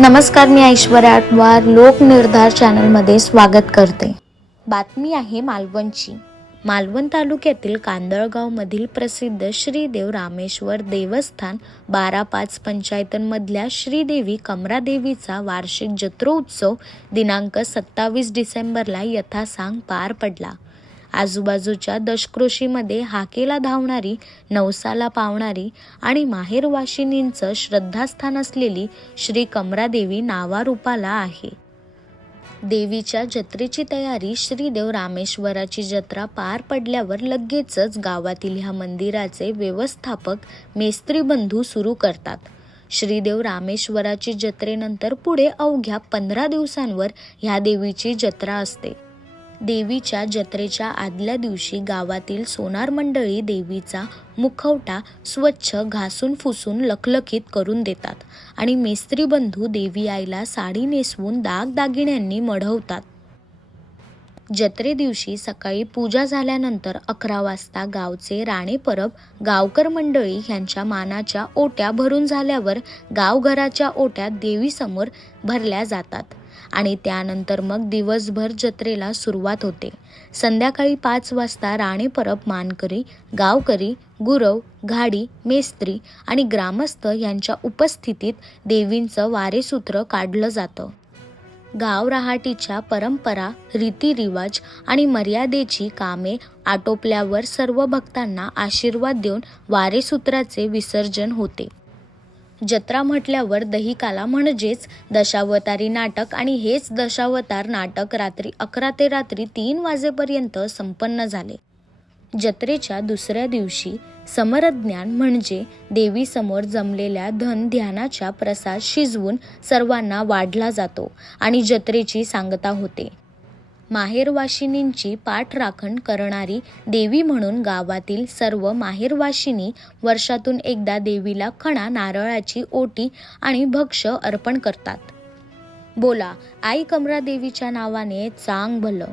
नमस्कार मी ऐश्वर्या आठवार लोकनिर्धार चॅनलमध्ये स्वागत करते. बातमी आहे मालवणची. मालवण तालुक्यातील कांदळगावमधील प्रसिद्ध श्रीदेव रामेश्वर देवस्थान बारा पाच पंचायतांमधल्या श्रीदेवी कमरादेवीचा वार्षिक जत्रोत्सव दिनांक सत्तावीस डिसेंबरला यथासांग पार पडला. आजूबाजूच्या दशक्रोशीमध्ये हाकेला धावणारी नवसाला पावणारी आणि माहेरवाशिनींचं श्रद्धास्थान असलेली श्री कमरादेवी नावारूपाला आहे. देवीच्या जत्रेची तयारी श्रीदेव रामेश्वराची जत्रा पार पडल्यावर लगेचच गावातील ह्या मंदिराचे व्यवस्थापक मेस्त्री बंधू सुरू करतात. श्रीदेव रामेश्वराची जत्रेनंतर पुढे अवघ्या पंधरा दिवसांवर ह्या देवीची जत्रा असते. देवीच्या जत्रेच्या आदल्या दिवशी गावातील सोनार मंडळी देवीचा मुखवटा स्वच्छ घासून फुसून लखलखीत करून देतात आणि मेस्त्री बंधू देवी आईला साडी नेसवून दागदागिन्यांनी मढवतात. जत्रे दिवशी सकाळी पूजा झाल्यानंतर अकरा वाजता गावचे राणे परब गावकर मंडळी ह्यांच्या मानाच्या ओट्या भरून झाल्यावर गावघराच्या ओट्या देवीसमोर भरल्या जातात. आणि त्यानंतर मग दिवसभर जत्रेला सुरुवात होते. संध्याकाळी पाच वाजता राणे परब मानकरी गावकरी गुरव घाडी मेस्त्री आणि ग्रामस्थ यांच्या उपस्थितीत देवींचं वारेसूत्र काढलं जातं. गाव रहाटीच्या परंपरा रीतिरिवाज आणि मर्यादेची कामे आटोपल्यावर सर्व भक्तांना आशीर्वाद देऊन वारेसूत्राचे विसर्जन होते. जत्रा म्हटल्यावर दहिकाला म्हणजेच दशावतारी नाटक आणि हेच दशावतार नाटक रात्री अकरा ते रात्री तीन वाजेपर्यंत संपन्न झाले. जत्रेच्या दुसऱ्या दिवशी समरज्ञान म्हणजे देवीसमोर जमलेल्या धन ध्यानाच्या प्रसाद शिजवून सर्वांना वाढला जातो आणि जत्रेची सांगता होते. माहेरवाशिनींची पाठराखण करणारी देवी म्हणून गावातील सर्व माहेरवाशिनी वर्षातून एकदा देवीला खणा नारळाची ओटी आणि भक्ष अर्पण करतात. बोला आई कमरा देवीच्या नावाने चांग भलं.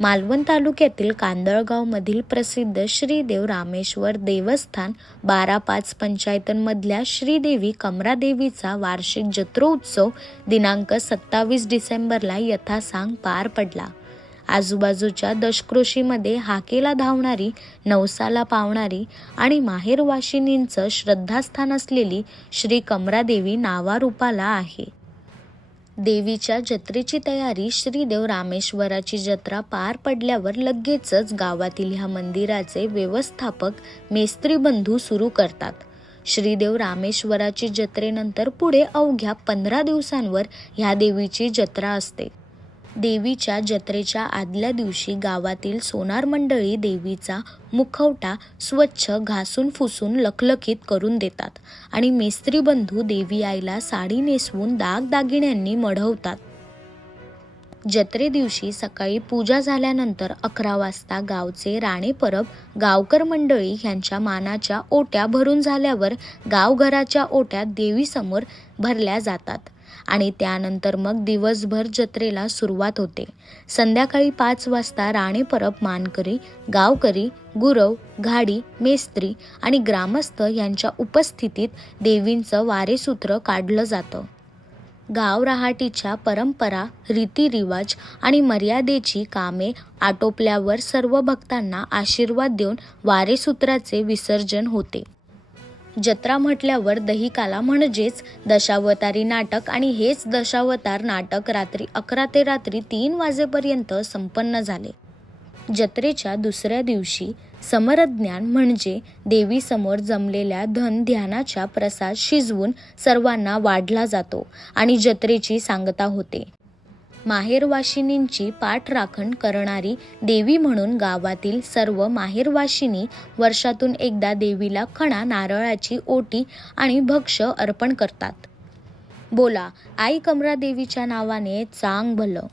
मालवण तालुक्यातील कांदळगावमधील प्रसिद्ध श्रीदेव रामेश्वर देवस्थान बारा पाच पंचायतांमधल्या श्रीदेवी कमरादेवीचा वार्षिक जत्रोत्सव दिनांक सत्तावीस डिसेंबरला यथासांग पार पडला. आजूबाजूच्या दशकृषीमध्ये हाकेला धावणारी नवसाला पावणारी आणि माहेरवाशिनींचं श्रद्धास्थान असलेली श्री कमरादेवी नावारूपाला आहे. देवीच्या जत्रेची तयारी श्रीदेव रामेश्वराची जत्रा पार पडल्यावर लगेचच गावातील ह्या मंदिराचे व्यवस्थापक मेस्त्री बंधू सुरू करतात. श्रीदेव रामेश्वराची जत्रेनंतर पुढे अवघ्या पंधरा दिवसांवर ह्या देवीची जत्रा असते. देवीच्या जत्रेच्या आदल्या दिवशी गावातील सोनार मंडळी देवीचा मुखवटा स्वच्छ घासून फुसून लखलखीत करून देतात आणि मेस्त्री बंधू देवी आईला साडी नेसवून दागदागिन्यांनी मढवतात. जत्रे दिवशी सकाळी पूजा झाल्यानंतर अकरा वाजता गावचे राणे परब गावकर मंडळी ह्यांच्या मानाच्या ओट्या भरून झाल्यावर गावघराच्या ओट्या देवीसमोर भरल्या जातात. आणि त्यानंतर मग दिवसभर जत्रेला सुरुवात होते. संध्याकाळी पाच वाजता राणे परब मानकरी गावकरी गुरव घाडी मेस्त्री आणि ग्रामस्थ यांच्या उपस्थितीत देवींचं वारेसूत्र काढलं जातं. गाव रहाटीच्या परंपरा रीतिरिवाज आणि मर्यादेची कामे आटोपल्यावर सर्व भक्तांना आशीर्वाद देऊन वारेसूत्राचे विसर्जन होते. जत्रा म्हटल्यावर दहिकाला म्हणजेच दशावतारी नाटक आणि हेच दशावतार नाटक रात्री अकरा ते रात्री तीन वाजेपर्यंत संपन्न झाले. जत्रेच्या दुसऱ्या दिवशी समरज्ञान म्हणजे देवीसमोर जमलेल्या धन ध्यानाच्या प्रसाद शिजवून सर्वांना वाढला जातो आणि जत्रेची सांगता होते. माहेरवाशिनींची पाठराखण करणारी देवी म्हणून गावातील सर्व माहेरवाशिनी वर्षातून एकदा देवीला खणा नारळाची ओटी आणि भक्ष अर्पण करतात. बोला आई कमरा देवीच्या नावाने चांग भलं.